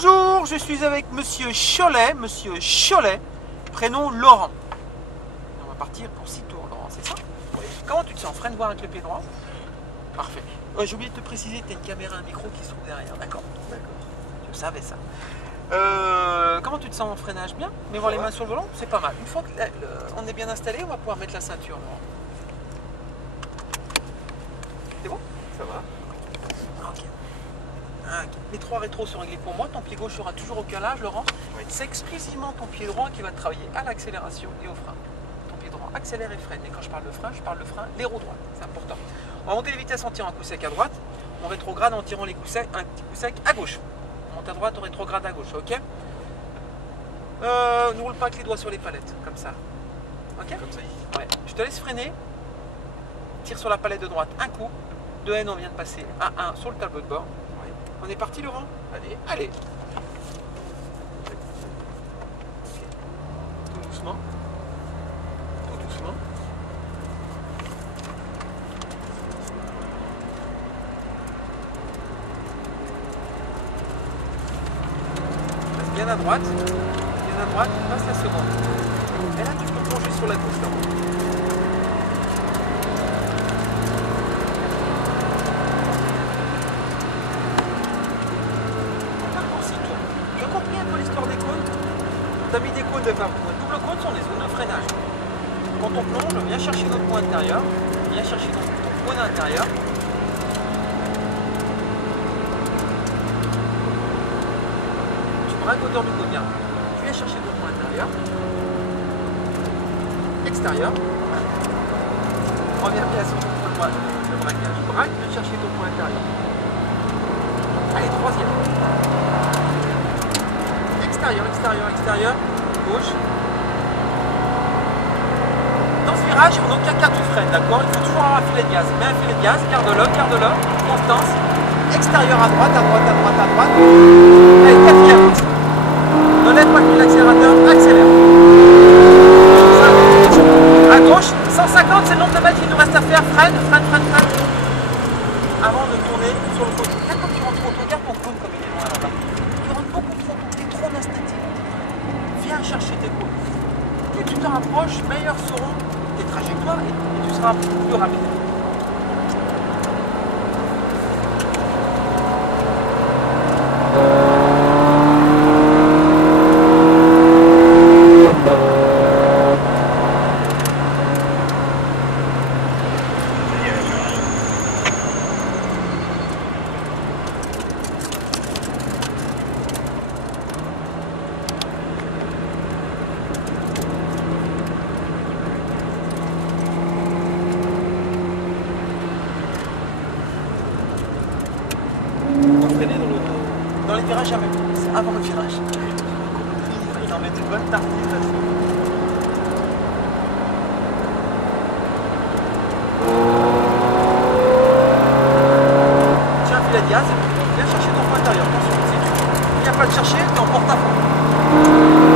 Bonjour, je suis avec Monsieur Cholet, prénom Laurent. On va partir pour 6 tours, Laurent, c'est ça? Oui. Comment tu te sens? Freine voir avec le pied droit. Parfait. J'ai oublié de te préciser, tu as une caméra, un micro qui se trouve derrière, d'accord? D'accord. Je savais ça. Comment tu te sens en freinage? Bien? Mets voir les mains sur le volant, c'est pas mal. Une fois qu'on est bien installé, on va pouvoir mettre la ceinture, Laurent. C'est bon? Ça va. Ok. Les 3 rétros sont réglés pour moi. Ton pied gauche sera toujours au calage, Laurent. Oui. C'est exclusivement ton pied droit qui va travailler à l'accélération et au frein. Ton pied droit accélère et freine. Et quand je parle de frein, je parle de frein l'aéro droit. C'est important. On va monter les vitesses en tirant un coup sec à droite. On rétrograde en tirant les coups secs, un petit coup sec à gauche. On monte à droite, on rétrograde à gauche. Ok. Ne roule pas avec les doigts sur les palettes, comme ça. Ok. Comme ça. Ouais. Je te laisse freiner. Tire sur la palette de droite un coup. De N, on vient de passer à 1 sur le tableau de bord. On est parti, Laurent? Allez. Allez. Tout doucement. Tout doucement. Passe bien à droite. Bien à droite. Passe la seconde. Et là, tu peux plonger sur la gauche, Laurent. On a mis des cônes de double cône sont des zones de freinage. Quand on plonge, on vient chercher notre point intérieur, on vient chercher ton cône intérieur. Tu braques hauteur du cône, tu viens chercher ton point intérieur, extérieur. On revient bien sur ton point de braquage. Tu braques, tu viens chercher ton point intérieur. Allez, troisième. Extérieur, gauche. Dans ce virage, en aucun cas tu freines, d'accord? Il faut toujours avoir un filet de gaz. Mets un filet de gaz, garde-le, constance. Extérieur à droite. Allez, quatrième. Ne lève pas le pied de l'accélérateur, accélère. À gauche, 150, c'est le nombre de mètres qu'il nous reste à faire. Freine. Avant de tourner sur le côté. Là, quand tu rentres trop, regarde ton cône comme il est loin là-bas. Tu rentres beaucoup trop, tu es trop instinctif. Viens chercher tes cônes. Plus tu te rapproches, meilleures seront tes trajectoires et tu seras plus rapide. Dans les virages, jamais. C'est avant le virage. Il en met une bonne tartine là-dessus. Tiens, un filet de gaz. Viens chercher ton point intérieur. Attention, si tu viens pas le chercher, tu es en porte-à-faux.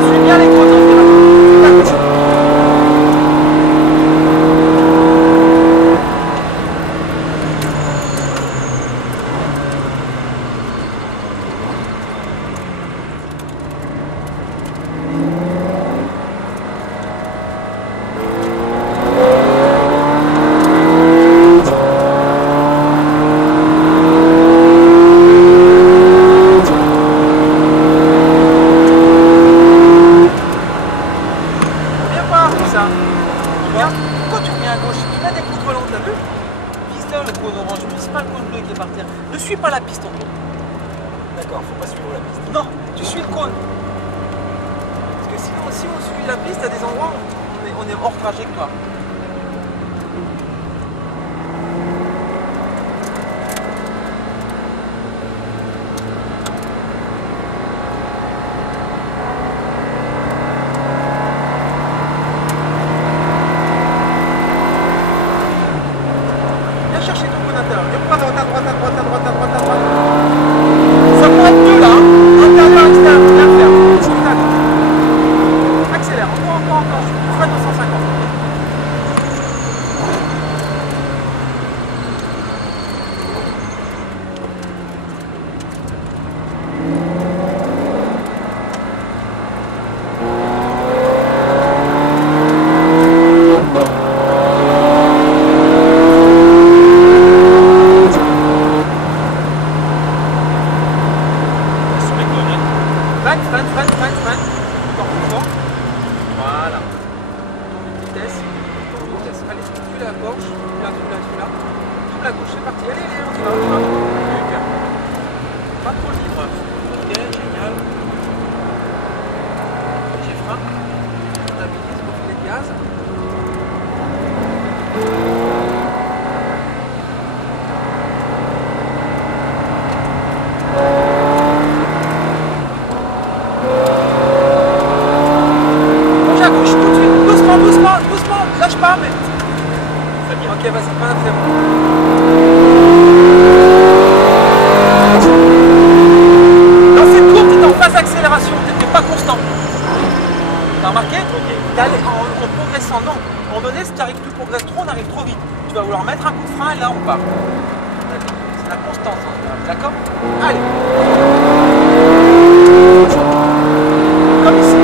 Suis bien les cônes dans le virage. Quand tu reviens à gauche, tu mets des coups de volant, t'as vu? Pistonne le cône orange, ne vise pas le cône bleu qui est par terre. Ne suis pas la piste en toi. D'accord, faut pas suivre la piste. Non, tu suis le cône. Parce que sinon, si on suit la piste, à des endroits, on est hors trajectoire. Ça pourrait être deux là, intérieur, extérieur, bien faire. Accélère, encore, freine dans 150. freine. Encore plus fort. Voilà. Tourne de vitesse. Allez, tu la gauche, tu la. Double à gauche, c'est parti. Allez, on y va. Super. Pas trop libre. Ok, génial. J'ai frein. Stabilise, reflet de gaz. Bouge à gauche tout de suite. Doucement. Lâche pas, mais. Très bien. Ok, vas-y, pas très bon. Dans cette courbe, tu es en phase d'accélération, tu n'étais pas constant. T'as remarqué? D'aller en progressant, non. À un moment donné, si tu arrives, tu progresses trop, on arrive trop vite. Tu vas vouloir mettre un coup de frein et là on part. C'est la constance en général, d'accord? Allez. Comme ici.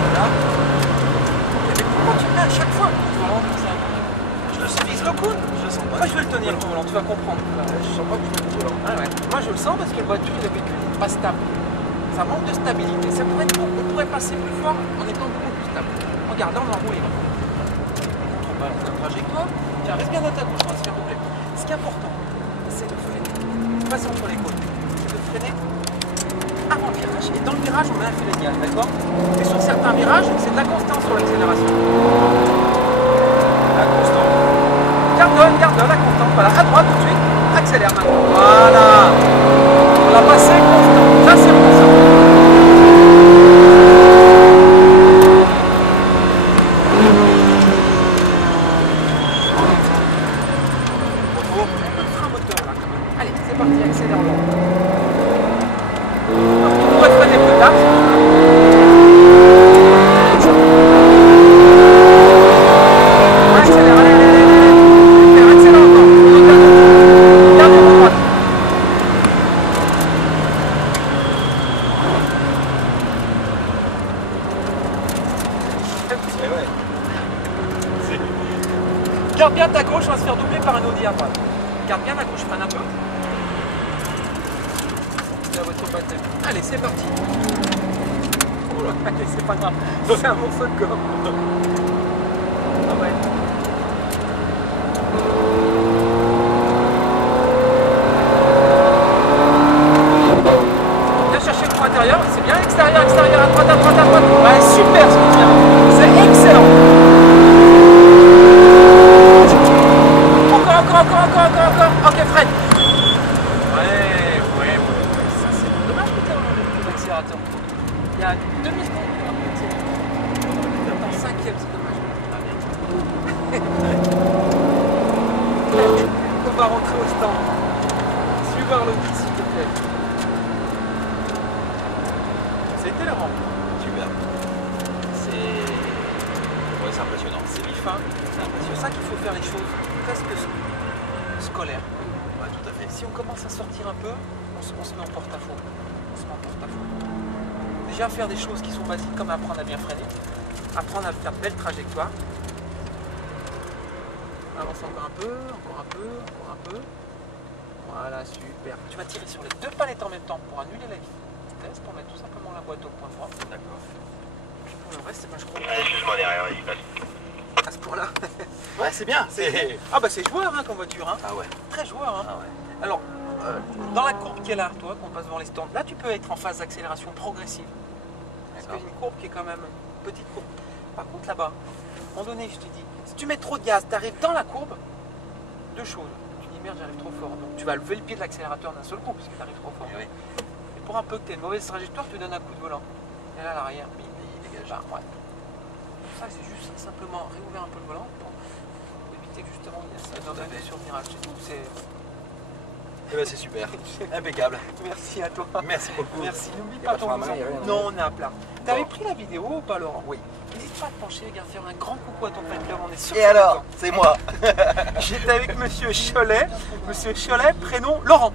Voilà. Quand tu mets à chaque fois le volant comme ça, je le sens, vise le coude. Je le sens pas. Moi je vais le tenir le volant, tu vas comprendre. Je sens pas que je le volant. Ah ouais. Moi je le sens parce que la voiture, le véhicule n'est pas stable. Ça manque de stabilité. Ça pourrait être, on pourrait passer plus fort en étant beaucoup plus stable. Regarde, là on va rouler. On va faire une trajectoire. Tiens, reste bien à ta gauche, on va se faire doubler. Ce qui est important, c'est de freiner. Passer entre les côtes. C'est de freiner avant le virage. Et dans le virage, on met un filet de gaz, d'accord? Et sur certains virages, c'est de la constance sur l'accélération. La constance. Garde la constance. Voilà, à droite tout de suite. Accélère maintenant. Voilà. On l'a passé constant. Là, c'est bon ça. Allez, c'est parti, accélère lent. On pourrait freiner plus tard. Accélère, allez. Super, accélère encore. Dernier coup droite. Garde bien ta gauche, on va se faire doubler par un Audi à droite. Garde bien la gauche, freine un peu. La voiture batte. Allez, c'est parti. Oh là, allez, c'est pas grave. C'est un morceau de gomme. Ah ouais. Viens chercher le point intérieur, c'est bien. Extérieur, à droite. Ouais, super ce que tu viens. C'est excellent. Encore. Ok, freine. Ouais. Ça, c'est dommage que tu aies enlevé l'accélérateur. Il y a 2 secondes pour un petit. Dans le 5e, c'est dommage. On va rentrer au stand. Suis voir l'autre, s'il te plaît. C'était la rampe. Super. C'est impressionnant. C'est mi-fin. C'est pour ça qu'il faut faire les choses presque scolaires. Ouais, tout à fait. Si on commence à sortir un peu, on se met en porte-à-faux. Déjà faire des choses qui sont basiques comme apprendre à bien freiner, apprendre à faire de belles trajectoires. Avance encore un peu. Voilà, super. Tu vas tirer sur les 2 palettes en même temps pour annuler la vitesse, pour mettre tout simplement la boîte au point droit. D'accord. Pour le reste, c'est vachement bien. Excuse-moi derrière, il passe. À ce point-là. Ouais, c'est bien. Ah bah c'est joueur hein, comme voiture. Hein. Ah ouais. Très joueur. Hein. Ah ouais. Alors, dans la courbe qui est là, toi, qu'on passe devant les stands, là tu peux être en phase d'accélération progressive. Parce que une courbe qui est quand même une petite courbe. Par contre là-bas, à un moment donné, je te dis, si tu mets trop de gaz, tu arrives dans la courbe, 2 choses. Tu dis merde, j'arrive trop fort. Donc tu vas lever le pied de l'accélérateur d'un seul coup parce que tu arrives trop fort. Oui. Et pour un peu que tu aies une mauvaise trajectoire, tu donnes un coup de volant. Et là, à l'arrière, il dégage. Ouais. Pour ça, c'est juste simplement réouvrir un peu le volant pour éviter que justement il y a ça dans la sur le virage. C'est tout. Eh ben c'est super. Impeccable. Merci à toi. Merci beaucoup. Merci. N'oublie Y a pas pas de ton frein à bouton. main, y a rien. Non, on est à plat. T'avais pris la vidéo ou pas, Laurent? Oui. N'hésite pas à te pencher, regarde, faire un grand coucou à ton fan club, on est sûr. Et alors, c'est moi. J'étais avec Monsieur Cholet, prénom Laurent.